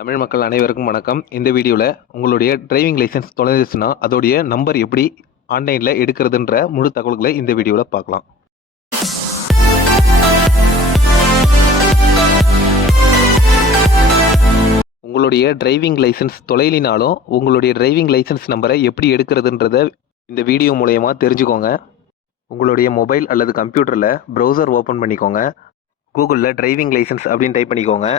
தமிழ் மக்கள் அனைவருக்கும் வணக்கம். இந்த வீடியோவில் உங்களுடைய டிரைவிங் லைசென்ஸ் தொலைஞ்சிச்சுன்னா அதோடைய நம்பர் எப்படி ஆன்லைனில் எடுக்கிறதுன்ற முழு தகவல்களை இந்த வீடியோவில் பார்க்கலாம். உங்களுடைய டிரைவிங் லைசென்ஸ் தொலைலினாலும் உங்களுடைய டிரைவிங் லைசென்ஸ் நம்பரை எப்படி எடுக்கிறதுன்றத இந்த வீடியோ மூலயமா தெரிஞ்சுக்கோங்க. உங்களுடைய மொபைல் அல்லது கம்ப்யூட்டரில் ப்ரௌசர் ஓப்பன் பண்ணிக்கோங்க. கூகுளில் டிரைவிங் லைசன்ஸ் அப்படின்னு டைப் பண்ணிக்கோங்க.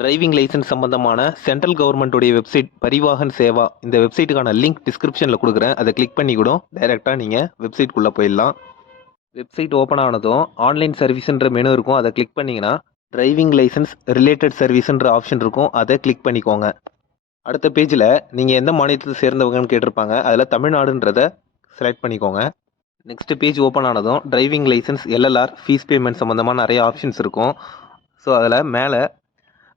டிரைவிங் லைசென்ஸ் சம்பந்தமான சென்ட்ரல் கவர்மெண்ட்டுடைய வெப்சைட் பரிவாகன் சேவா. இந்த வெப்சைட்டுக்கான லிங்க் டிஸ்கிரிப்ஷனில் கொடுக்குறேன். அதை கிளிக் பண்ணி கூட டைரெக்டாக நீங்கள் வெப்சைட்குள்ளே போயிடலாம். வெப்சைட் ஓப்பன் ஆனதும் ஆன்லைன் சர்வீஸ்ன்ற மெனு இருக்கும். அதை கிளிக் பண்ணிங்கன்னா டிரைவிங் லைசென்ஸ் ரிலேட்டட் சர்வீஸ்ன்ற ஆப்ஷன் இருக்கும். அதை கிளிக் பண்ணிக்கோங்க. அடுத்த பேஜில் நீங்கள் எந்த மாநிலத்தை சேர்ந்தவங்கன்னு கேட்டிருப்பாங்க. அதில் தமிழ்நாடுன்றதை செலக்ட் பண்ணிக்கோங்க. நெக்ஸ்ட் பேஜ் ஓப்பன் ஆனதும் driving licence LLR fee payment சம்மந்தமாக நிறைய ஆப்ஷன்ஸ் இருக்கும். ஸோ அதில் மேலே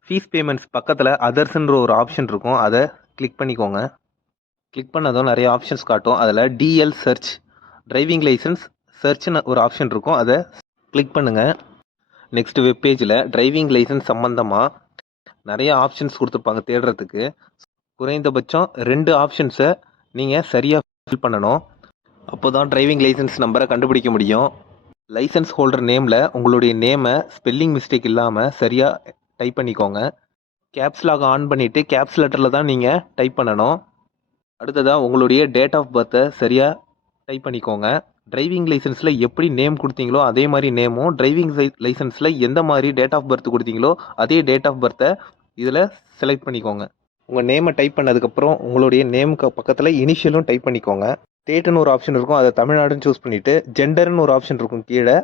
ஃபீஸ் பேமெண்ட்ஸ் பக்கத்தில் அதர்ஸ்ன்ற ஒரு ஆப்ஷன் இருக்கும். அதை கிளிக் பண்ணிக்கோங்க. கிளிக் பண்ணதும் நிறைய ஆப்ஷன்ஸ் காட்டும். அதில் டிஎல் சர்ச் டிரைவிங் லைசன்ஸ் சர்ச்னு ஒரு ஆப்ஷன் இருக்கும். அதை கிளிக் பண்ணுங்கள் நெக்ஸ்ட் வெப் பேஜில் டிரைவிங் லைசென்ஸ் சம்மந்தமாக நிறைய ஆப்ஷன்ஸ் கொடுத்துருப்பாங்க தேடுறதுக்கு. குறைந்தபட்சம் ரெண்டு ஆப்ஷன்ஸை நீங்கள் சரியாக ஃபில் பண்ணணும். அப்போ தான் டிரைவிங் லைசென்ஸ் நம்பரை கண்டுபிடிக்க முடியும். லைசன்ஸ் ஹோல்டர் நேமில் உங்களுடைய நேமை ஸ்பெல்லிங் மிஸ்டேக் இல்லாமல் சரியாக டைப் பண்ணிக்கோங்க. கேப்ஸ் லாக் ஆன் பண்ணிவிட்டு கேப்ஸ் லெட்டரில் தான் நீங்கள் டைப் பண்ணணும். அடுத்ததாக உங்களுடைய டேட் ஆஃப் பர்த்தை சரியாக டைப் பண்ணிக்கோங்க. டிரைவிங் லைசென்ஸில் எப்படி நேம் கொடுத்தீங்களோ அதே மாதிரி நேமும் டிரைவிங் லைசென்ஸில் எந்த மாதிரி டேட் ஆஃப் பர்த் கொடுத்தீங்களோ அதே டேட் ஆஃப் பர்த்தை இதில் செலக்ட் பண்ணிக்கோங்க. உங்கள் நேமை டைப் பண்ணதுக்கப்புறம் உங்களுடைய நேமுக்கு பக்கத்தில் இனிஷியலும் டைப் பண்ணிக்கோங்க. ஸ்டேட்டுன்னு ஒரு ஆப்ஷன் இருக்கும் அதை தமிழ்நாடுன்னு சூஸ் பண்ணிவிட்டு ஜெண்டர்னு ஒரு ஆப்ஷன் இருக்கும் கீழே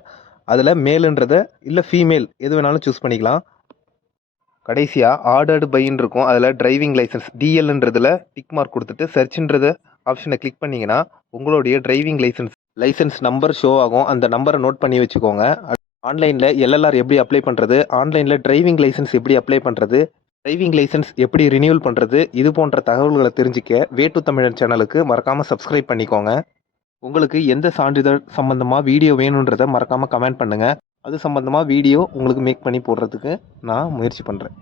அதில் மேலுன்றதை இல்லை ஃபீமேல் எது வேணாலும் சூஸ் பண்ணிக்கலாம். கடைசியாக ஆர்டர்டு பைன்னு இருக்கும். அதில் டிரைவிங் லைசன்ஸ் டிஎல்ன்றதில் டிக் மார்க் கொடுத்துட்டு சர்ச்ன்றத ஆப்ஷனை கிளிக் பண்ணிங்கன்னா உங்களுடைய driving licence licence number show ஆகும். அந்த நம்பரை நோட் பண்ணி வச்சுக்கோங்க. ஆன்லைனில் எல்எல்ஆர் எப்படி அப்ளை பண்ணுறது ஆன்லைனில் டிரைவிங் லைசென்ஸ் எப்படி அப்ளை பண்ணுறது டிரைவிங் லைசன்ஸ் எப்படி ரினியூவல் பண்ணுறது இது போன்ற தகவல்களை தெரிஞ்சுக்க வே டு தமிழன் சேனலுக்கு மறக்காமல் சப்ஸ்கிரைப் பண்ணிக்கோங்க. உங்களுக்கு எந்த சான்றிதழ் சம்மந்தமாக வீடியோ வேணுன்றதை மறக்காமல் கமெண்ட் பண்ணுங்கள் அது சம்மந்தமாக வீடியோ உங்களுக்கு மேக் பண்ணி போடுறதுக்கு நான் முயற்சி பண்ணுறேன்